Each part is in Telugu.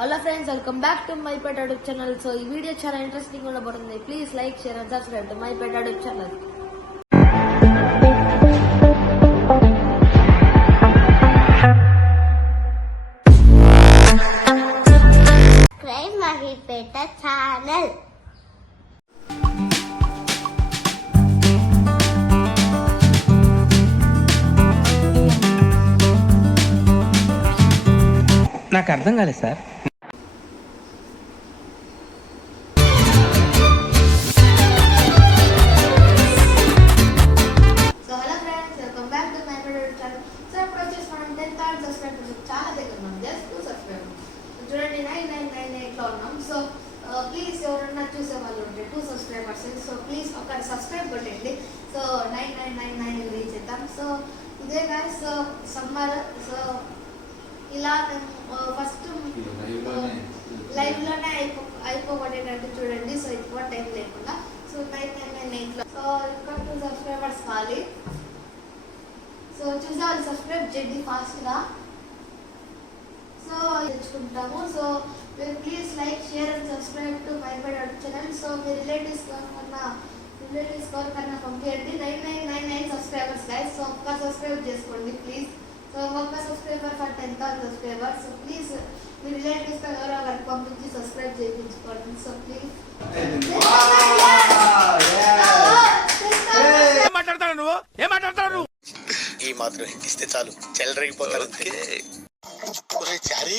Hello friends welcome back to my pet అడుగు ఛానల్ సో ఈ వీడియో చాలా ఇంట్రెస్టింగ్ ఉండబోతుంది. Please like share and subscribe to my pet అడుగు ఛానల్ క్రైమ్ మహిపేట ఛానల్ నాకు అర్థం కాలేదు సార్. ఉన్నాం సో ప్లీజ్ ఎవరన్నా చూసే వాళ్ళు ఉంటే టూ సబ్స్క్రైబర్స్ సో ప్లీజ్ ఒక సబ్స్క్రైబ్ కొట్టండి. So nine nine nine nine reach అవుతాం సో ఇదే గాయస్ సో సమ్మర్ సో ఇలా ఫస్ట్ లైవ్లోనే అయిపో అయిపోగొట్టేటట్టు చూడండి. సో ఎక్కువ టైం లేకుండా. సో నైన్ నైన్ నైన్ ఎయిట్లో సో ఇంకా టూ సబ్స్క్రైబర్స్ కావాలి. సో చూసే వాళ్ళు సబ్స్క్రైబ్ చేయండి ఫాస్ట్గా తెచ్చుకుంటాము సో మీరు please like share and subscribe to my bye channel so me relatives కన్నా రిలేటివ్స్ కన్నా పంపించండి nine nine nine nine subscribers guys so ఒక్క సబ్స్క్రైబ్ చేసుకోండి ప్లీజ్ సో ఒక్క subscriber for ten thousand subscriber so please me relatives ఎవరో ఒకరికి పంపించి సబ్స్క్రైబ్ చేయించుకోండి. సో ప్లీజ్ ఏం మాట్లాడతాడు నువ్వు? ఏం మాట్లాడతాడు నువ్వు? ఈ మాత్రం ఇస్తే చాలు. చెల్లరగిపోతారు. చారి.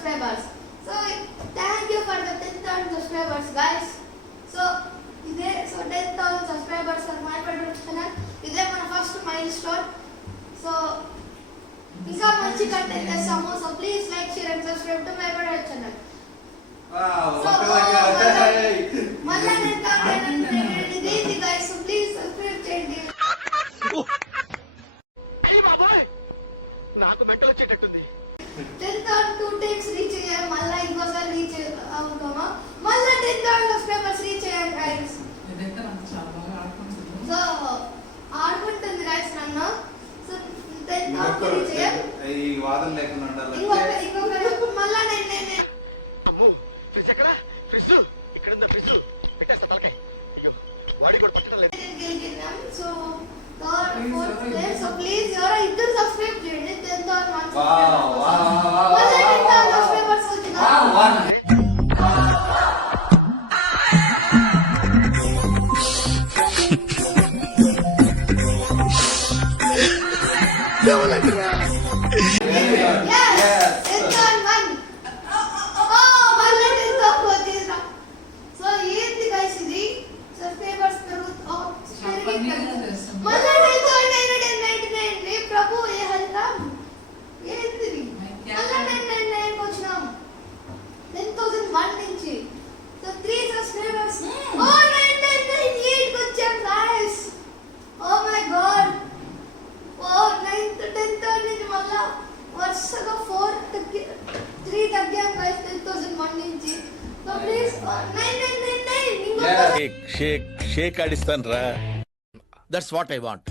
subscribers. So, thank you for the 10,000 subscribers, guys. So ఇదే so ten thousand subscribers for my petrol channel ఇదే మన ఫస్ట్ మైల్ స్టోన్ సో ఇంకా మంచి కంటెంట్ చేస్తాము so please like share and subscribe to my petrol channel so మళ్ళీ నేను కామెంట్ ఇది గైస్ సో ప్లీజ్ సబ్స్క్రైబ్ చేయండి అయ్యి బాబోయ్ నాకు మెట్ట వచ్చేటట్టుంది ten thousand two times reach అయ్యారు మళ్ళీ ఇంకోసారి రీచ్ అవుతామా మళ్ళీ టెన్ థౌసండ్ సబ్స్క్రైబర్స్ రీచ్ అయ్యారు గైస్ సో ఆడుకుంటుంది గైస్ నన్ను సో టెన్ థౌసండ్ రీచ్ అయ్యారు ఈ వాదన లేకుండా నేను అమ్మో ఫ్రిజ్ ఎక్కడ? ఫ్రిజ్ ఇక్కడ ఉందా ఫ్రిజ్ పెట్టేస్తా తలకాయ. అయ్యో వాడి కూడా పట్టడం లేదు. So third fourth place so please ఎవరో ఇద్దరు సబ్స్క్రైబ్ చేయండి. Ten thousand one wow, wow, wow, మళ్ళీ ten thousand wow. Subscribers wow, వచ్చిన? వావ్. వన్ నుంచి so three subscribers oh nine nine nine eight వచ్చాం guys oh my god oh ninth tenth నుంచి మళ్ళా వరుసగా ఫోర్ తగ్గి త్రీ తగ్గాం గాయస్ టెన్ థౌసండ్ వన్ నుంచి so please nine nine nine nine ఇంకొక షేక్ షేక్ షేక్ ఆడిస్తాను రా దట్స్ వాట్ ఐ వాంట్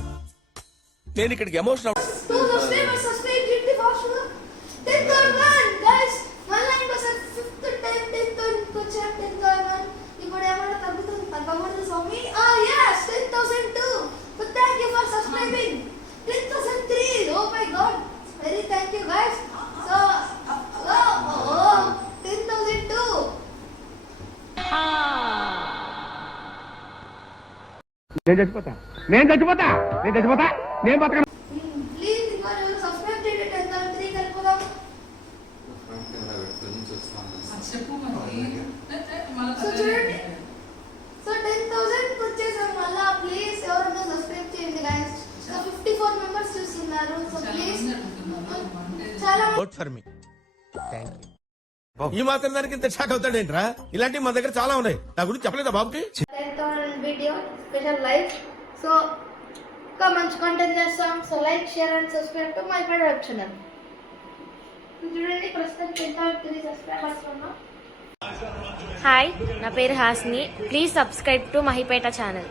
నేను ఇక్కడికి ఎమోషన్ టూ సబ్స్క్రైబర్స్ సబ్స్క్రైబ్ చేయండి ఫాస్ట్గా టెన్ థౌసండ్ వన్ గైస్ మళ్ళీ ఇంకోసారి ఫిఫ్త్ టైం టెన్ థౌసండ్ వచ్చాం టెన్ థౌసండ్ వన్ ఇప్పుడు ఏమైనా తగ్గుతుంది తగ్గకూడదు స్వామి ఆ yes ten thousand two so thank you for subscribing ten thousand three oh my god very thank you guys so ten thousand two నేను చచ్చిపోతా. నేను చచ్చిపోతా. నేను చచ్చిపోతా. నేను బతకను. ఈ మాత్రం దానికి ఇంత షాక్ అవుతాడేంట్రా? ఇలాంటివి మా దగ్గర చాలా ఉన్నాయి. నా గురించి చెప్పలేదా బాబుకి? పెడతా వీడియో స్పెషల్ లైవ్ సో ఇంకా మంచి కంటెంట్ చేస్తాం. So like share and subscribe to my friend web channel చూడండి ప్రస్తుతం ఎంత త్రీ సబ్స్క్రైబర్స్ ఉన్నాం. హాయ్ నా పేరు Hasni. Please subscribe to Mahipeta channel